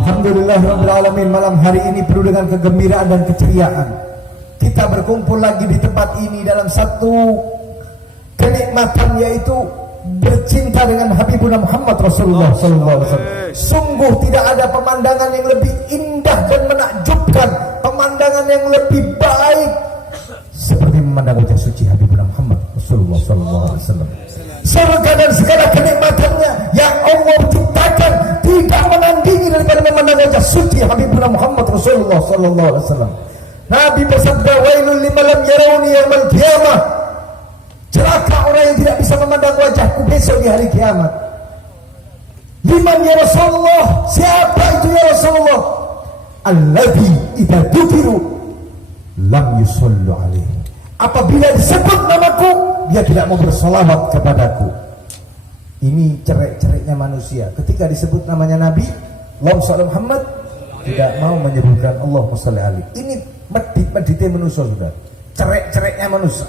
Alhamdulillahirabbil alamin. Malam hari ini penuh dengan kegembiraan dan keceriaan. Kita berkumpul lagi di tempat ini dalam satu kenikmatan, yaitu bercinta dengan Habibuna Muhammad Rasulullah sallallahu alaihi wasallam. Sungguh tidak ada pemandangan yang lebih indah dan menakjubkan, pemandangan yang lebih baik seperti memandang wajah suci Habibuna Muhammad Rasulullah sallallahu alaihi wasallam. Surga dan segala kenikmatannya yang Allah ciptakan tidak menandingi daripada memandang wajah suci Habibuna Muhammad Rasulullah sallallahu alaihi wasallam. Nabi bersabda, "Wailul liman lam yarawni yaumil qiyamah." Celaka orang yang tidak bisa memandang wajahku besok di hari kiamat. Liman ya Rasulullah? Siapa itu ya Rasulullah? Alladzi idza dzukiru lam yusallu alaihi. Apabila disebut namaku, dia tidak mau bersolawat kepadaku. Ini cerek-cereknya manusia. Ketika disebut namanya Nabi, Allahumma shalli Muhammad, tidak mau menyebutkan Allahumma shalli alaihi. Ini medit-meditnya manusia sudah. Cerek-cereknya manusia.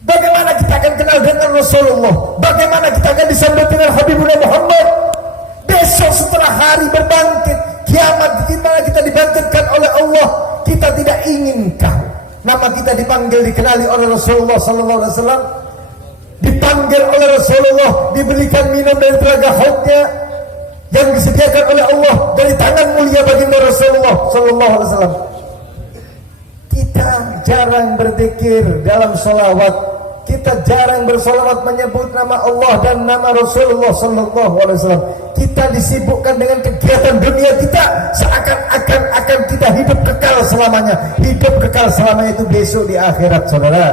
Bagaimana kita akan kenal dengan Rasulullah? Bagaimana kita akan disambut dengan Habibullah Muhammad? Besok setelah hari berbangkit, kiamat, di mana kita dibangkitkan oleh Allah, kita tidak ingin kau. Nama kita dipanggil, dikenali oleh Rasulullah sallallahu alaihi wasallam, dipanggil oleh Rasulullah, diberikan minum dari telaga haudnya yang disediakan oleh Allah dari tangan mulia baginda Rasulullah sallallahu alaihi wasallam. Kita jarang berzikir dalam salawat, kita jarang bersolawat menyebut nama Allah dan nama Rasulullah sallallahu alaihi wasallam. Kita disibukkan dengan kegiatan dunia kita, seakan-akan kita hidup kekal selamanya. Hidup kekal selamanya itu besok di akhirat, saudara.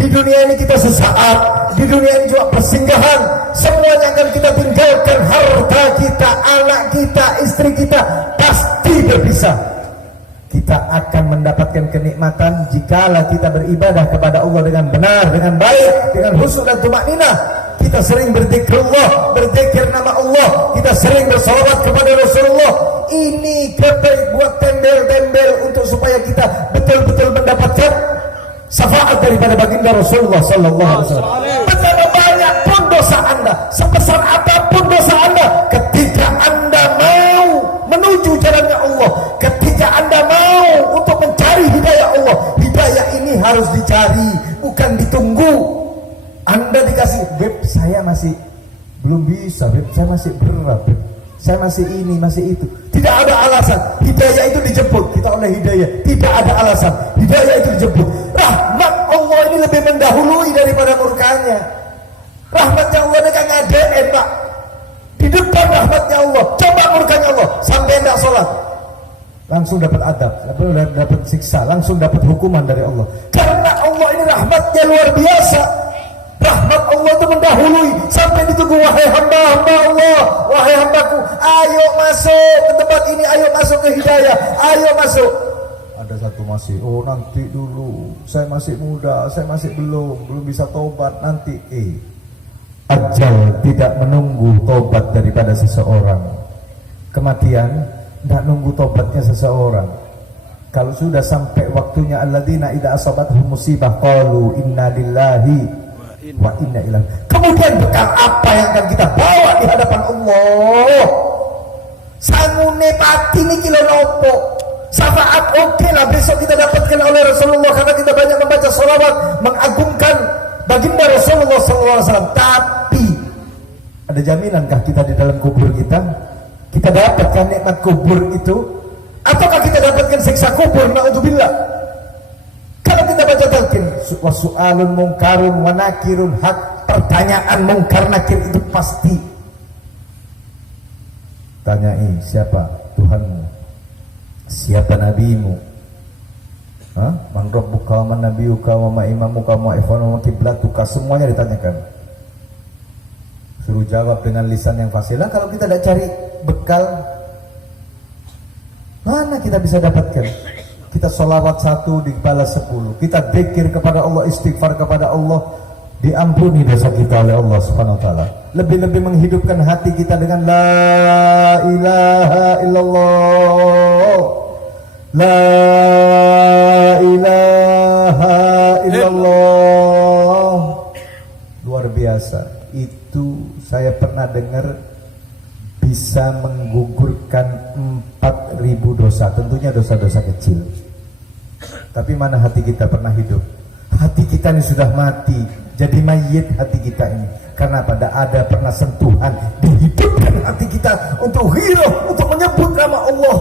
Di dunia ini kita sesaat, di dunia ini juga persinggahan. Semuanya akan kita tinggalkan, harta kita, anak kita, istri kita pasti berpisah. Kita akan mendapatkan kenikmatan jikalau kita beribadah kepada Allah dengan benar, dengan baik, dengan khusyuk dan tumakninah. Kita sering berzikirullah, berzikir nama Allah, kita sering bersalawat kepada Rasulullah. Ini kebaik buat tembel-tembel untuk supaya kita betul-betul mendapatkan syafaat daripada baginda Rasulullah sallallahu alaihi wasallam. Betapa banyak pun dosa Anda, sebesar apapun dosa Anda, ketika Anda mau menuju jalannya Allah, ketika Anda mau untuk mencari hidayah Allah, hidayah ini harus dicari, bukan ditunggu. Anda dikasih, "Beb, saya masih belum bisa, Beb, saya masih berat, Beb, saya masih ini, masih itu." Tidak ada alasan. Hidayah itu dijemput. Kita oleh hidayah, tidak ada alasan. Hidayah itu dijemput. Rahmat Allah ini lebih mendahului daripada murkanya. Rahmatnya Allah ini kan ngadein, Pak. Di depan rahmatnya Allah, coba murkanya Allah, sampai tidak sholat, langsung dapat adab, dapat siksa, langsung dapat hukuman dari Allah. Karena Allah ini rahmatnya luar biasa. Rahmat Allah itu mendahului sampai ditunggu, "Wahai hamba-hamba Allah, wahai hambaku, ayo masuk ke tempat ini, ayo masuk ke hidayah, ayo masuk." Ada satu masih, "Oh nanti dulu, saya masih muda, saya masih belum bisa tobat nanti." Ajal tidak menunggu tobat daripada seseorang. Kematian tidak nunggu tobatnya seseorang. Kalau sudah sampai waktunya, alladzina idza asabatuhum musibah qalu inna lillahi wa inna ilaihi. Kemudian bekal apa yang akan kita bawa di hadapan Allah? Sangune pati niki lho nopo? Syafaat oke lah besok kita dapatkan oleh Rasulullah karena kita banyak membaca sholawat mengagungkan baginda Rasulullah SAW. Tapi ada jaminankah kita di dalam kubur kita dapatkan nikmat kubur itu, ataukah kita dapatkan siksa kubur? Na'udzubillah. Kalau kita baca talqin, wa su'alun mungkarun wa nakirun hak, pertanyaan mungkar nakir itu pasti. Tanyai, siapa Tuhanmu? Siapa nabimu? Man rabbuka wa man nabiyuka wa ma imamuka wa ma ikhwanuka wa qiblatuka, semuanya ditanyakan. Suruh jawab dengan lisan yang fasilah. Kalau kita tidak cari bekal, mana kita bisa dapatkan? Kita sholawat 1 dibalas 10, kita dzikir kepada Allah, istighfar kepada Allah, diampuni dosa kita oleh Allah Subhanahu wa taala. Lebih-lebih menghidupkan hati kita dengan la ilaha illallah, la ilaha illallah. Luar biasa. Itu saya pernah dengar bisa menggugurkan 4.000 dosa, tentunya dosa-dosa kecil. Tapi mana hati kita pernah hidup? Hati kita ini sudah mati, jadi mayit hati kita ini. Karena pada ada pernah sentuhan, dihidupkan hati kita untuk hirup, untuk menyebut nama Allah.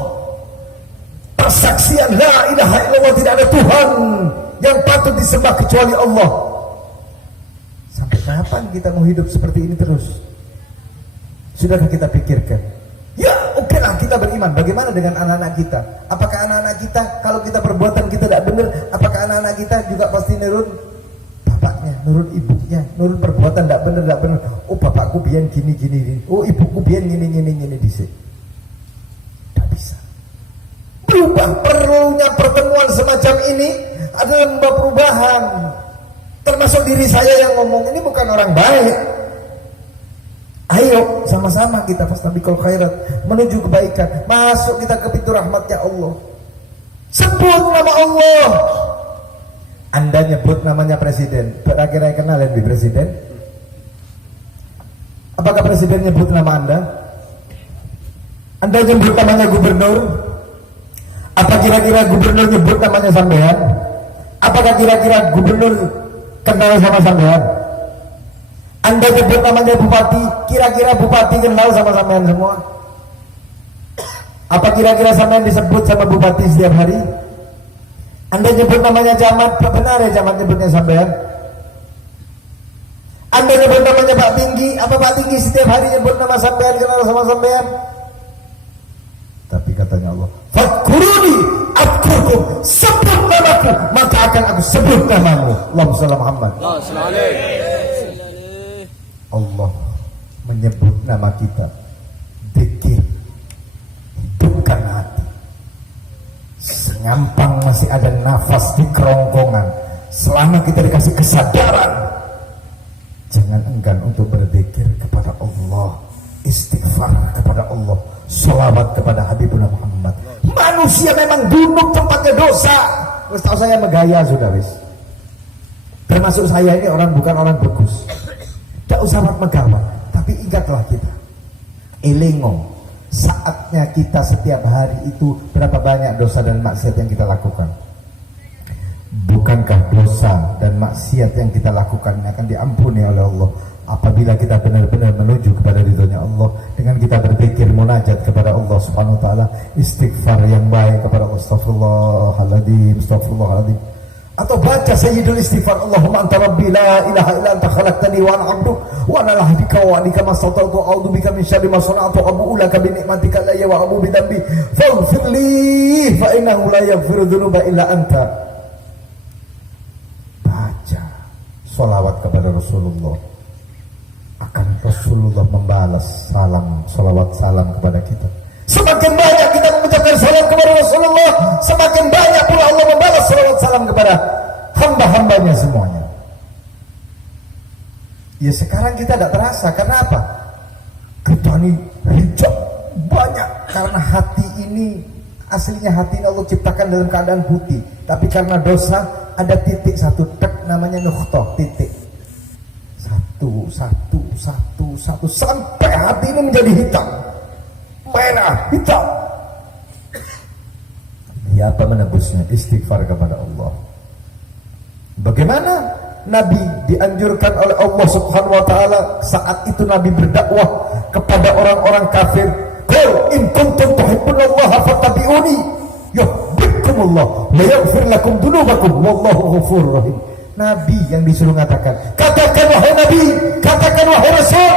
Persaksian la ilaha illallah, tidak ada Tuhan yang patut disembah kecuali Allah. Sampai kapan kita mau hidup seperti ini terus? Sudahkah kita pikirkan? Ya oke lah, kita beriman. Bagaimana dengan anak-anak kita? Apakah anak-anak kita, kalau kita perbuatan kita tidak benar, apakah anak-anak kita juga pasti nurun bapaknya, nurun ibunya, nurun perbuatan tidak benar, tidak benar? Oh bapakku biyen gini gini, oh ibuku biyen gini disik. Tidak bisa. Berubah. Perlunya pertemuan semacam ini adalah membawa perubahan. Termasuk diri saya yang ngomong ini bukan orang baik. Ayo sama-sama kita fastabiqul khairat, menuju kebaikan, masuk kita ke pintu rahmatnya Allah. Sebut nama Allah. Anda nyebut namanya presiden, kira-kira kenal lebih presiden? Apakah presiden nyebut nama Anda? Anda nyebut namanya gubernur? Apa kira-kira gubernur nyebut namanya sampean? Apakah kira-kira gubernur kenal sama sampean? Anda nyebut namanya bupati, kira-kira bupati kenal sama sampean semua? Apa kira-kira sampean disebut sama bupati setiap hari? Anda nyebut namanya camat, benar ya camat nyebutnya sampean? Anda nyebut namanya Pak Tinggi, apa Pak Tinggi setiap hari nyebut nama sampean, kenal sama sampean? Tapi katanya Allah, fadkuruni adkurkum, sebut namaku maka akan aku sebut namamu. Allahumma shalli Muhammad. Allah menyebut nama kita, dikir, hidupkan hati. Senyampang masih ada nafas di kerongkongan, selama kita dikasih kesadaran, jangan enggan untuk berzikir kepada Allah, istighfar kepada Allah, sholawat kepada Habibuna Muhammad. Manusia memang gunung tempatnya dosa. Wis tahu saya megaya sudah wis. Termasuk saya ini bukan orang bagus. Tidak usah megawa, tapi ingatlah kita. Elingo, saatnya kita setiap hari itu berapa banyak dosa dan maksiat yang kita lakukan. Bukankah dosa dan maksiat yang kita lakukan akan diampuni oleh Allah apabila kita benar-benar menuju kepada ridhonya Allah dengan kita berzikir munajat kepada Allah Subhanahu wa taala, istighfar yang baik kepada Allah, astagfirullahaladzim, atau baca sayyidul istighfar, Allahumma anta rabbi la ilaha illa anta khalaqtani wa ana 'abduk wa ana la bika wa alika mastata'tu a'udzu bika min syarri ma sana'tu abu'u laka bi ni'matika alayya wa abu'u bi dhanbi faghfir li fa innahu la yaghfiru dzunuba illa anta. Baca sholawat kepada Rasulullah, akan Rasulullah membalas salam, sholawat salam kepada kita. Semakin banyak kita mengucapkan salam kepada Rasulullah, semakin banyak pula Allah membalas salawat salam kepada hamba-hambanya semuanya. Ya sekarang kita tidak terasa, karena apa? Kita ini hijau banyak, karena hati ini, aslinya hati ini Allah ciptakan dalam keadaan putih, tapi karena dosa ada titik satu, tek namanya nukhtoh, titik. Satu, sampai hati ini menjadi hitam, merah, hitam. Ya apa menebusnya? Istighfar kepada Allah. Bagaimana Nabi dianjurkan oleh Allah Subhanahu wa taala saat itu Nabi berdakwah kepada orang-orang kafir, qul in kuntum tuhibbunallaha fattabi'uni yuhibbukumullah wa yaghfir lakum dzunubakum wallahu ghafurur rahim. Nabi yang disuruh mengatakan, katakan wahai Nabi, katakan wahai Rasul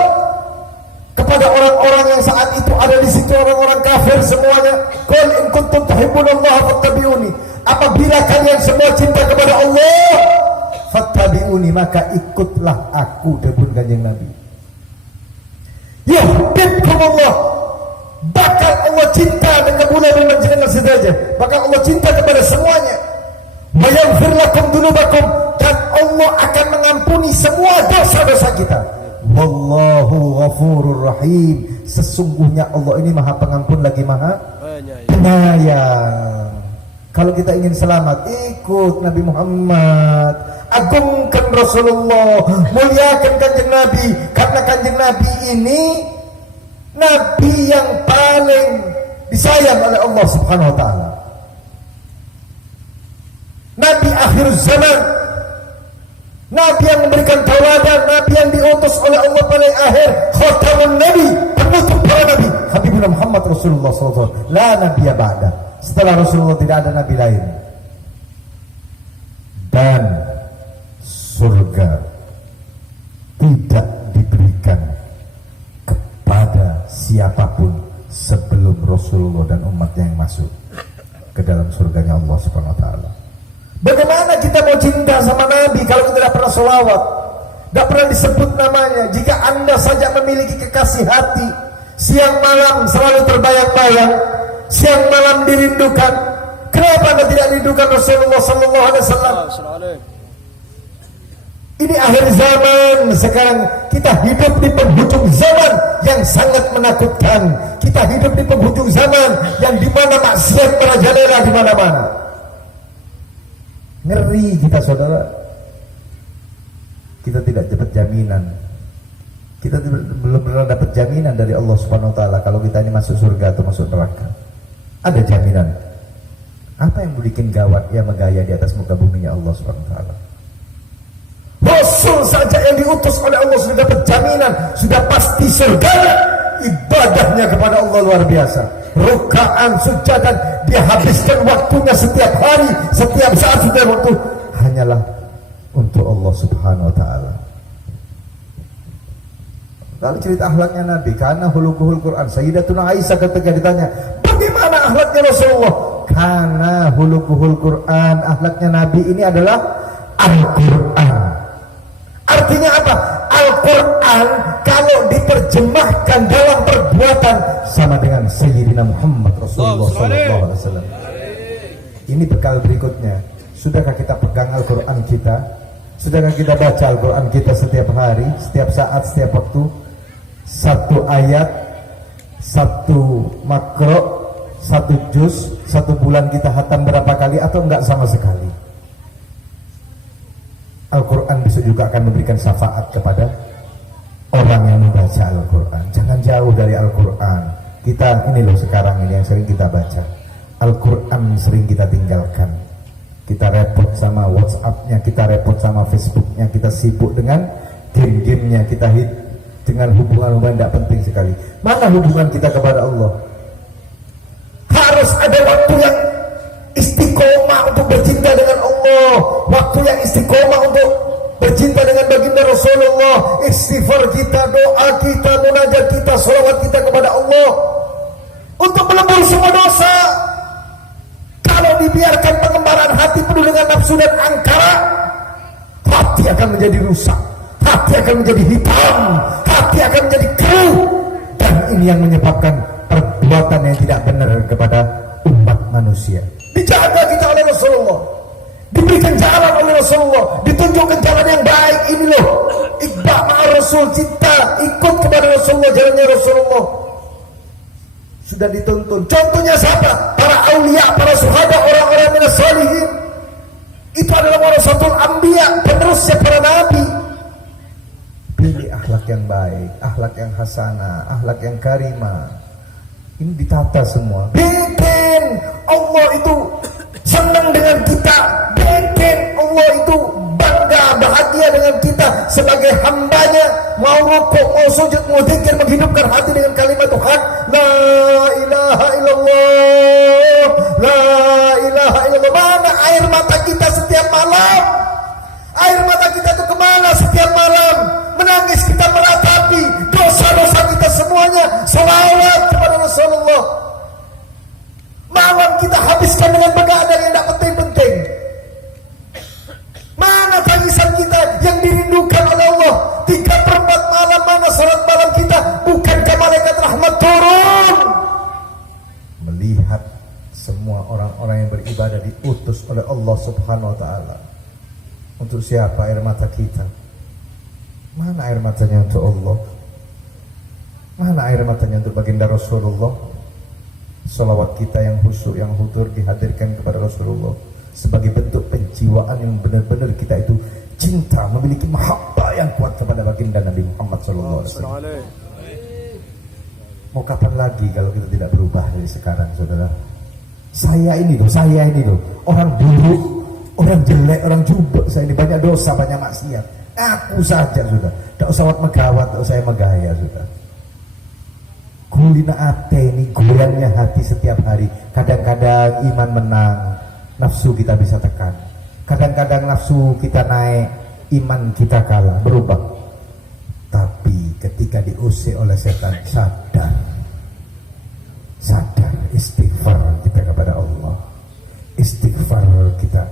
kepada orang-orang yang saat itu ada di situ, orang-orang kafir semuanya, qul in kuntum tuhibbunallaha fattabi'uni, apabila kalian semua cinta kepada Allah, fattabi'uni, maka ikutlah aku, debun kanjeng Nabi. Yuhibbukumullah, bakal Allah cinta dengan bulan dan menjadikan sederajat, bakal Allah cinta kepada semuanya. Wa yaghfir lakum dzunubakum, dan Allah akan mengampuni semua dosa-dosa kita. Wallahu ghafurur rahim, sesungguhnya Allah ini maha pengampun lagi maha penyayang. Kalau kita ingin selamat, ikut Nabi Muhammad, agungkan Rasulullah, muliakan kanjeng Nabi, karena kanjeng Nabi ini Nabi yang paling disayang oleh Allah Subhanahu wa taala. Nabi akhir zaman, Nabi yang memberikan tauladan, Nabi yang diutus oleh Allah paling akhir, khatamun nabi, penutup para nabi, Habibuna Muhammad Rasulullah SAW. La nabiyya ba'da. Setelah Rasulullah tidak ada nabi lain. Dan surga tidak diberikan kepada siapapun sebelum Rasulullah dan umatnya yang masuk ke dalam surganya Allah Subhanahu wa taala. Bagaimana kita mau cinta sama Nabi kalau kita tidak pernah sholawat, tidak pernah disebut namanya? Jika Anda saja memiliki kekasih hati, siang malam selalu terbayang-bayang, siang malam dirindukan, kenapa Anda tidak rindukan Rasulullah Sallallahu Alaihi Wasallam? Ini akhir zaman. Sekarang kita hidup di penghujung zaman yang sangat menakutkan. Kita hidup di penghujung zaman yang dimana maksiat merajalela di mana-mana. Ngeri kita, saudara. Kita tidak dapat jaminan. Kita belum pernah dapat jaminan dari Allah Subhanahu wa taala kalau kita ini masuk surga atau masuk neraka. Ada jaminan. Apa yang bikin gawat ya megaya di atas muka buminya Allah Subhanahu wa taala? Rasul saja yang diutus oleh Allah sudah dapat jaminan, sudah pasti surga. Ibadahnya kepada Allah luar biasa. Rukaan, sujadan, dia habiskan waktunya setiap hari, setiap saat, setiap waktu hanyalah untuk Allah Subhanahu wa taala. Lalu cerita akhlaknya Nabi, karena hulukuhul Quran. Sayyidatuna Aisyah ketika ditanya, bagaimana akhlaknya Rasulullah? Karena hulukuhul Quran, akhlaknya Nabi ini adalah Al-Quran. Artinya apa? Al-Quran kalau diterjemahkan dalam perbuatan sama dengan Sayyidina Muhammad Rasulullah SAW. Ini bekal berikutnya. Sudahkah kita pegang Al-Quran kita? Sudahkah kita baca Al-Quran kita setiap hari, setiap saat, setiap waktu? Satu ayat, satu makro, satu juz, satu bulan kita hatam berapa kali atau enggak sama sekali? Al-Quran bisa juga akan memberikan syafaat kepada orang yang membaca Al-Quran. Jangan jauh dari Al-Quran. Kita ini loh sekarang ini yang sering kita baca. Al-Quran sering kita tinggalkan. Kita repot sama WhatsApp-nya, kita repot sama Facebook-nya, kita sibuk dengan game-gamenya, kita dengan hubungan-hubungan tidak penting sekali. Mana hubungan kita kepada Allah? Harus ada waktu yang istiqomah untuk bercinta dengan Allah, waktu yang istiqomah untuk bercinta dengan baginda Rasulullah, istighfar kita, doa kita, munajat kita, sholawat kita kepada Allah untuk melebur semua dosa. Kalau dibiarkan pengembaraan hati penuh dengan nafsu dan angkara, hati akan menjadi rusak, hati akan menjadi hitam, hati akan menjadi keruh, dan ini yang menyebabkan perbuatan yang tidak benar kepada umat manusia. Dijaga kita oleh Rasulullah, diberikan jalan oleh Rasulullah, ditunjukkan jalan yang baik. Ini loh iqba ma'ar Rasul, cinta ikut kepada Rasulullah, jalannya Rasulullah sudah dituntun. Contohnya siapa? Para aulia, para syuhada, orang-orang minas sholihin. Itu adalah warasatul anbiya, penerusnya para nabi. Pilih akhlak yang baik, akhlak yang hasanah, akhlak yang karimah. Ini ditata semua. Bikin Allah itu senang dengan kita, bikin Allah itu bangga, bahagia dengan kita sebagai hambanya. Mau rukuk, mau sujud, mau zikir, menghidupkan hati dengan kalimat Tuhan, la ilaha illallah, la ilaha illallah. Mana air mata kita setiap malam? Air mata kita itu kemana setiap malam? Menangis kita meratapi dosa-dosa kita semuanya, salawat kepada Rasulullah. Malam kita habiskan dengan begadang yang tidak penting-penting. Mana tangisan kita yang dirindukan oleh Allah? 3/4 malam, mana salat malam kita? Bukankah malaikat rahmat turun melihat semua orang-orang yang beribadah diutus oleh Allah Subhanahu wa taala? Untuk siapa air mata kita? Mana air matanya untuk Allah? Mana air matanya untuk baginda Rasulullah? Salawat kita yang khusyuk, yang hudur dihadirkan kepada Rasulullah sebagai bentuk penjiwaan yang benar-benar kita itu cinta, memiliki mahabbah yang kuat kepada baginda Nabi Muhammad SAW. Mau kapan lagi kalau kita tidak berubah dari sekarang, saudara? Saya ini loh, orang buruk, orang jelek, orang jubek, saya ini banyak dosa, banyak maksiat. Aku saja sudah, tidak usah megawat, tidak usah megaya sudah. Gulina ate ini, goyangnya hati setiap hari. Kadang-kadang iman menang, nafsu kita bisa tekan. Kadang-kadang nafsu kita naik, iman kita kalah, berubah. Tapi ketika diusir oleh setan, sadar, istighfar kita kepada Allah, istighfar kita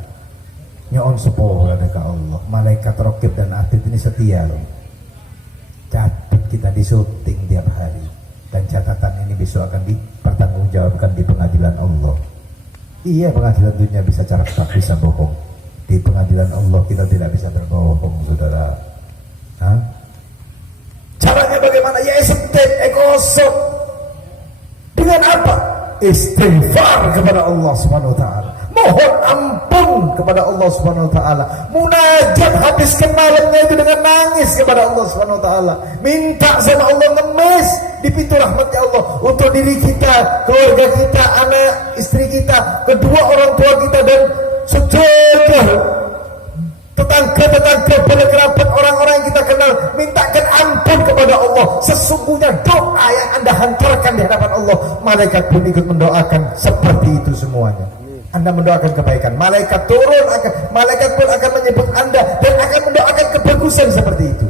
nyon sepoh ke Allah. Malaikat raqib dan atid ini setia loh. Catat kita di syuting tiap hari, dan catatan ini besok akan dipertanggungjawabkan di pengadilan Allah. Iya, pengadilan dunia bisa cerdas, bisa bohong. Di pengadilan Allah kita tidak bisa berbohong, saudara. Hah? Caranya bagaimana? Ya kosong. Dengan apa? Istighfar kepada Allah Subhanahu wa taala. Mohon ampun kepada Allah Subhanahu wa taala. Munajat, habiskan malamnya itu dengan nangis kepada Allah Subhanahu wa taala. Minta sama Allah, ngemis di pintu rahmatnya Allah untuk diri kita, keluarga kita, anak istri kita, kedua orang tua kita, dan sejodoh tetangga-tetangga, boleh kerabat, orang-orang yang kita kenal. Mintakan ampun kepada Allah. Sesungguhnya doa yang Anda hantarkan di hadapan Allah, malaikat pun ikut mendoakan seperti itu semuanya. Anda mendoakan kebaikan, malaikat turun, malaikat pun akan menyebut Anda dan akan mendoakan kebagusan seperti itu.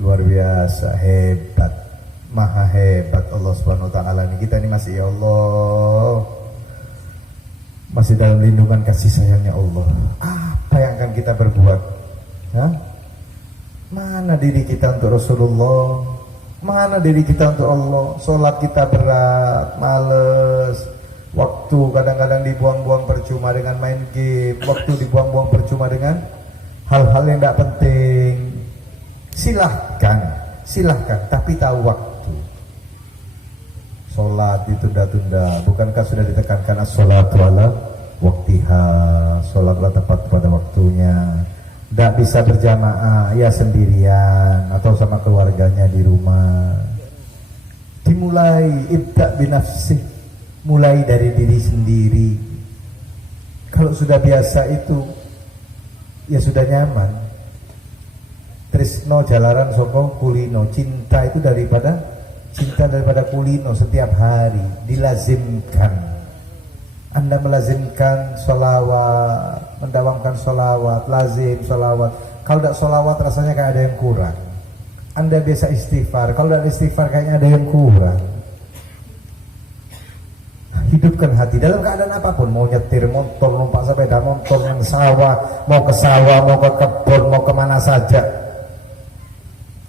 Luar biasa, hebat, maha hebat Allah Subhanahu wa taala ini. Kita ini masih, ya Allah, masih dalam lindungan kasih sayangnya Allah. Apa yang akan kita berbuat? Hah? Mana diri kita untuk Rasulullah? Mana diri kita untuk Allah? Sholat kita berat, males. Waktu kadang-kadang dibuang-buang percuma dengan main game. Waktu dibuang-buang percuma dengan hal-hal yang tidak penting. Silahkan, tapi tahu waktu. Sholat ditunda-tunda. Bukankah sudah ditekankan as-sholatu ala waktiha? Sholatlah tepat pada waktunya. Tidak bisa berjamaah, ya sendirian atau sama keluarganya di rumah. Dimulai ibda binafsih, mulai dari diri sendiri. Kalau sudah biasa itu, ya sudah nyaman. Trisno jalaran soko kulino, cinta daripada kulino setiap hari dilazimkan. Anda melazimkan sholawat, mendawamkan sholawat, lazim sholawat. Kalau tidak sholawat rasanya kayak ada yang kurang. Anda biasa istighfar, kalau tidak istighfar kayaknya ada yang kurang. Hidupkan hati dalam keadaan apapun, mau nyetir motor, numpak sepeda motor, yang sawah, mau ke kebun, mau kemana saja,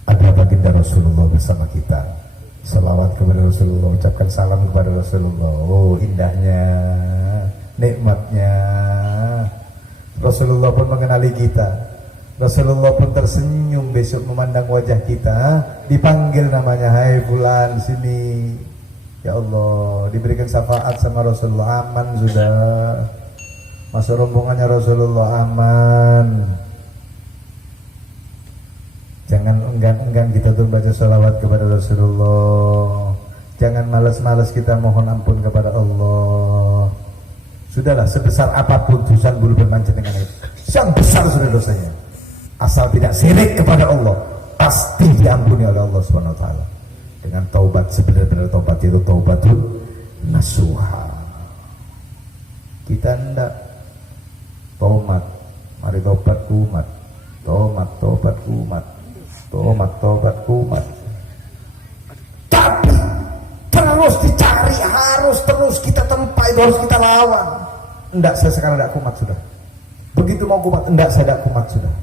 ada baginda Rasulullah bersama kita. Salawat kepada Rasulullah, ucapkan salam kepada Rasulullah. Oh, indahnya, nikmatnya. Rasulullah pun mengenali kita. Rasulullah pun tersenyum besok memandang wajah kita. Dipanggil namanya, hai fulan, sini. Ya Allah, diberikan syafaat sama Rasulullah, aman sudah. Masuk rombongannya Rasulullah, aman. Jangan enggan kita tuh baca salawat kepada Rasulullah. Jangan malas-malas kita mohon ampun kepada Allah. Sudahlah, sebesar apapun dosa bulu bermancing dengan itu, yang besar sudah dosanya. Asal tidak syirik kepada Allah, pasti diampuni oleh Allah Subhanahu wa taala. Dengan taubat, sebenar-benar taubat itu taubatul nasuha. Kita hendak tomat, mari tobat kumat. Tobat kumat. Tobat kumat. Tapi terus dicari, harus terus kita tempa, itu harus kita lawan. Enggak, saya sekarang tidak kumat sudah. Begitu mau kumat, enggak, saya tidak kumat sudah.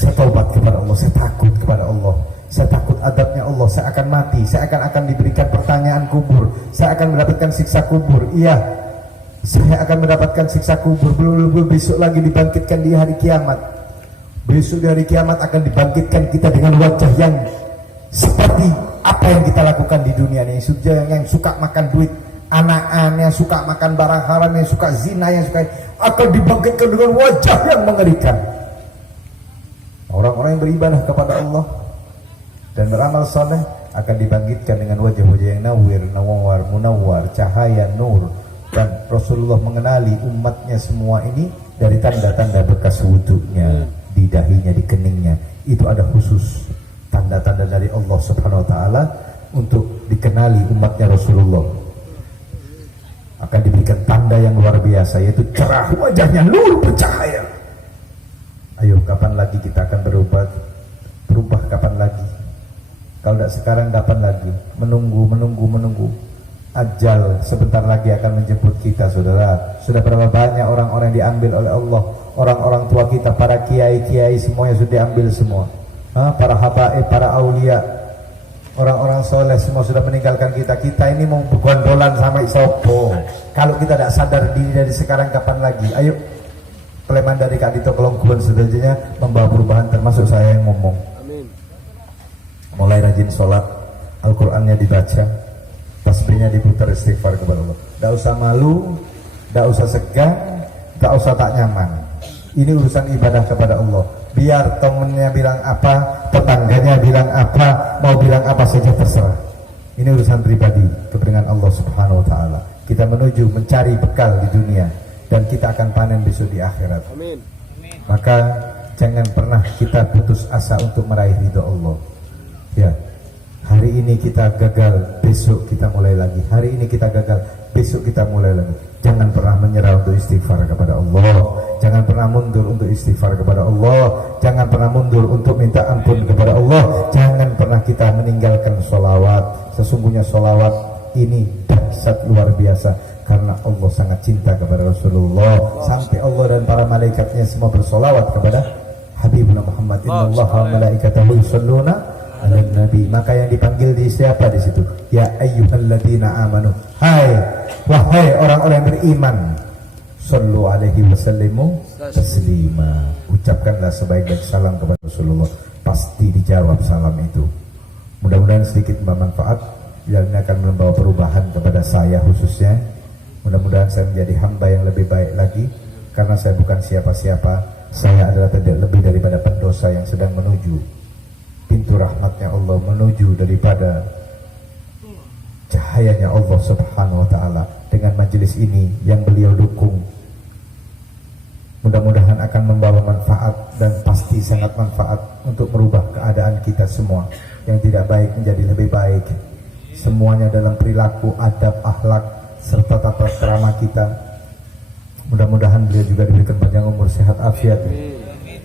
Saya taubat kepada Allah, saya takut kepada Allah. Saya takut adabnya Allah, saya akan mati, saya akan diberikan pertanyaan kubur, saya akan mendapatkan siksa kubur. Iya, saya akan mendapatkan siksa kubur. Belum besok lagi dibangkitkan di hari kiamat. Besok di hari kiamat akan dibangkitkan kita dengan wajah yang seperti apa yang kita lakukan di dunia ini. Yang suka makan duit anak-anak, yang suka makan barang haram, yang suka zina, yang suka, akan dibangkitkan dengan wajah yang mengerikan. Orang-orang yang beribadah kepada Allah dan beramal saleh akan dibangkitkan dengan wajah-wajah yang nawar, munawwar, cahaya, nur. Dan Rasulullah mengenali umatnya semua ini dari tanda-tanda bekas wudhunya, di dahinya, di keningnya. Itu ada khusus tanda-tanda dari Allah Subhanahu wa Ta'ala untuk dikenali umatnya Rasulullah. Akan diberikan tanda yang luar biasa, yaitu cerah wajahnya, nur bercahaya. Ayo, kapan lagi kita akan berubah kapan lagi? Kalau tidak sekarang, kapan lagi? Menunggu. Ajal sebentar lagi akan menjemput kita, saudara. Sudah berapa banyak orang-orang yang diambil oleh Allah. Orang-orang tua kita, para kiai-kiai semuanya sudah diambil semua. Para habaib, para aulia, orang-orang soleh semua sudah meninggalkan kita. Kita ini mau bergondolan sama isopo. Kalau kita tidak sadar diri dari sekarang, kapan lagi? Ayo, Kleman dari Kak Dito Kelongkuan seterusnya membawa perubahan, termasuk saya yang ngomong. Amin. Mulai rajin sholat, Al-Qur'annya dibaca, tasbihnya diputar, istighfar kepada Allah. Tidak usah malu, tidak usah segan, tidak usah tak nyaman. Ini urusan ibadah kepada Allah. Biar temennya bilang apa, tetangganya bilang apa, mau bilang apa saja terserah. Ini urusan pribadi kepentingan Allah Subhanahu wa Ta'ala. Kita menuju mencari bekal di dunia, dan kita akan panen besok di akhirat. Amin. Maka jangan pernah kita putus asa untuk meraih ridho Allah. Ya, hari ini kita gagal, besok kita mulai lagi. Hari ini kita gagal, besok kita mulai lagi. Jangan pernah menyerah untuk istighfar kepada Allah. Jangan pernah mundur untuk istighfar kepada Allah. Jangan pernah mundur untuk minta ampun kepada Allah. Jangan pernah kita meninggalkan sholawat. Sesungguhnya sholawat ini dahsyat luar biasa, karena Allah sangat cinta kepada Rasulullah. Sampai Allah dan para malaikatnya semua bersolawat kepada Habibuna Muhammad. Innallaha wa malaikatahu yusholluna 'alan nabi. Maka yang dipanggil di siapa di situ? Ya ayyuhalladzina amanu. Hai, wahai orang-orang yang beriman, sallu alaihi wasallimu taslima. Ucapkanlah sebaik-baik salam kepada Rasulullah. Pasti dijawab salam itu. Mudah-mudahan sedikit bermanfaat, yang akan membawa perubahan kepada saya khususnya. Mudah-mudahan saya menjadi hamba yang lebih baik lagi, karena saya bukan siapa-siapa. Saya adalah tidak lebih daripada pendosa yang sedang menuju pintu rahmatnya Allah, menuju daripada cahayanya Allah Subhanahu wa Ta'ala. Dengan majelis ini yang beliau dukung, mudah-mudahan akan membawa manfaat, dan pasti sangat manfaat untuk merubah keadaan kita semua yang tidak baik menjadi lebih baik. Semuanya dalam perilaku, adab, akhlak, serta tata krama kita. Mudah-mudahan beliau juga diberikan panjang umur, sehat, afiat.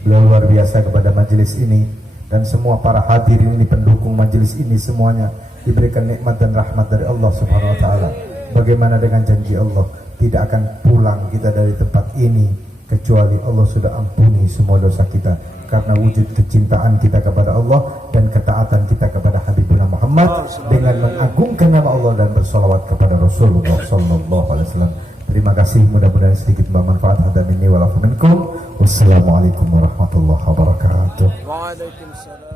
Beliau luar biasa kepada majelis ini, dan semua para hadirin ini, pendukung majelis ini, semuanya diberikan nikmat dan rahmat dari Allah Subhanahu wa Ta'ala. Bagaimana dengan janji Allah? Tidak akan pulang kita dari tempat ini kecuali Allah sudah ampuni semua dosa kita, karena wujud kecintaan kita kepada Allah dan ketaatan kita kepada Habibuna Muhammad dengan mengagungkan nama Allah dan bersolawat kepada Rasulullah Sallallahu Alaihi Wasallam. Terima kasih, mudah-mudahan sedikit bermanfaat. Hadza minni wa lakum minkum. Wassalamualaikum warahmatullahi wabarakatuh. Waalaikumsalam.